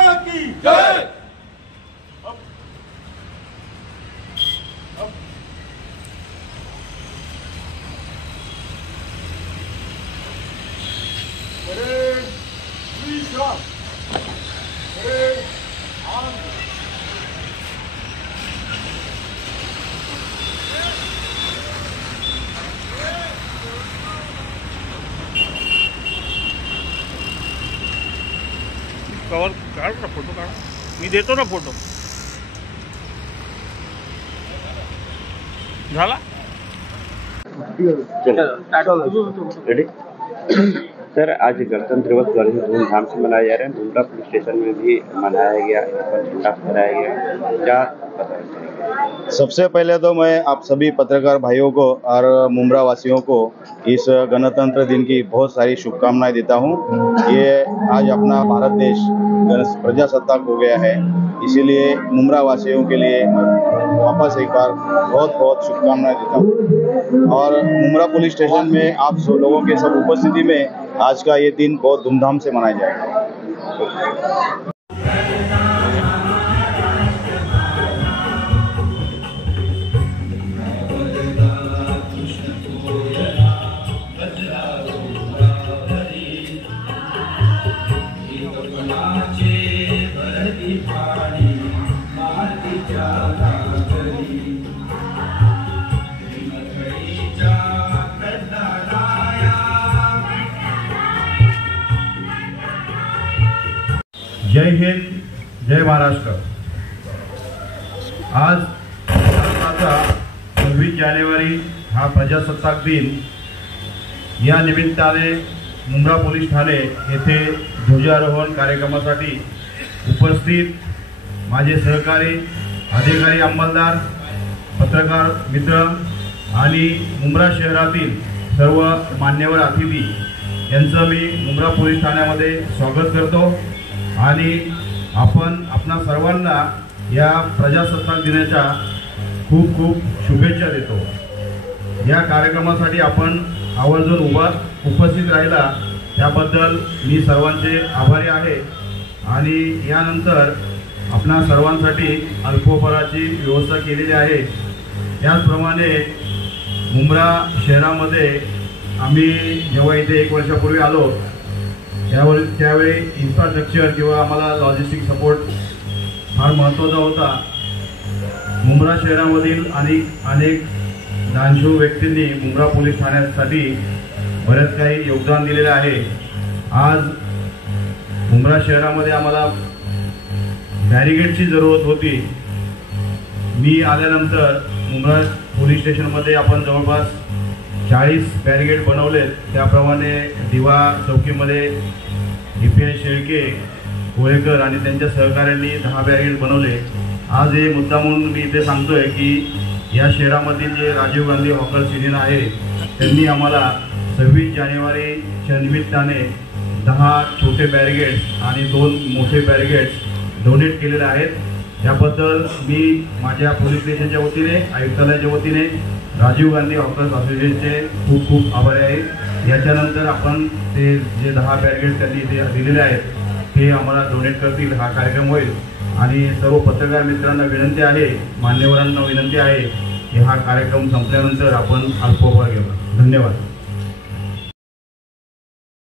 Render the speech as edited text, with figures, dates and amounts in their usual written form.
माता की जय। कवर काढ ना, फोटो काढ, मी देतो ना फोटो। झाला रेडी सर। आज गणतंत्र दिवस बड़े धूमधाम से मनाया जा रहा है। मुंब्रा पुलिस स्टेशन में भी मनाया गया, झंडा फहराया गया। क्या सबसे पहले तो मैं आप सभी पत्रकार भाइयों को और मुंब्रा वासियों को इस गणतंत्र दिन की बहुत सारी शुभकामनाएं देता हूं। ये आज अपना भारत देश प्रजासत्ताक हो गया है, इसीलिए मुंब्रा वासियों के लिए वापस एक बार बहुत बहुत शुभकामनाएं देता हूं। और मुंब्रा पुलिस स्टेशन में आप सब लोगों के सब उपस्थिति में आज का ये दिन बहुत धूमधाम से मनाया जाएगा। जय हिंद, जय महाराष्ट्र। आज भारताचा 26 जानेवारी हा प्रजासत्ताक दिन, या निमित्ताने मुंब्रा पोलीस ठाणे येथे ध्वजारोहण कार्यक्रमासाठी उपस्थित माझे सहकारी, अधिकारी, अंमलदार, पत्रकार मित्र आणि मुंब्रा शहरातील सर्व मान्यवर अतिथी यांचं मी मुंब्रा पोलीस ठाण्यामध्ये स्वागत करतो आणि आपणा सर्वांना या प्रजासत्ताक दिनाच्या खूप खूप शुभेच्छा देतो। या कार्यक्रमासाठी आपण आवर्जून उपस्थित राहिला त्याबद्दल मी सर्वांचे आभारी आहे। आणि यानंतर आपणा सर्वांसाठी अल्पोपहाराची व्यवस्था केलेली आहे। त्याचप्रमाणे मुंब्रा शहरामध्ये आम्ही जेव्हा इथे 1 वर्षापूर्वी आलो त्यावेळी इन्फ्रास्ट्रक्चर किंवा आम्हाला लॉजिस्टिक सपोर्ट फार महत्त्वाचा होता। मुंब्रा शहरामधील अनेक दानशूर व्यक्तींनी मुंब्रा पोलीस ठाण्यासाठी बरेच काही योगदान दिलेले आहे। आज मुंब्रा शहरामध्ये आम्हाला बॅरिगेडची जरूरत होती। मी आल्यानंतर मुंब्रा पोलीस स्टेशनमध्ये आपण जवळपास 40 बॅरिगेड बनवले। त्याप्रमाणे दिवा चौकीमध्ये EPI शेळके, कोळेकर आणि त्यांच्या सहकाऱ्यांनी 10 बॅरिगेड बनवले। आज हे मुद्दा म्हणून मी इथे सांगतोय की या शहरामधील जे राजीव गांधी हॉकर्स युनियन आहे त्यांनी आम्हाला 26 जानेवारीच्या निमित्ताने 10 छोटे बॅरिगेड्स आणि 2 मोठे बॅरिगेड्स डोनेट केलेले आहेत। त्याबद्दल मी माझ्या पोलीस स्टेशनच्या वतीने, आयुक्तालयाच्या वतीने राजीव गांधी हॉकर्स असोसिएशनचे खूप खूप आभारी आहे। याच्यानंतर आपण ते जे 10 बॅरिगेड त्यांनी इथे दिलेले आहेत ते आम्हाला डोनेट करतील, हा कार्यक्रम होईल। आणि सर्व पत्रकार मित्रांना विनंती आहे, मान्यवरांना विनंती आहे की हा कार्यक्रम संपल्यानंतर आपण अल्पोपहार घेऊ। धन्यवाद।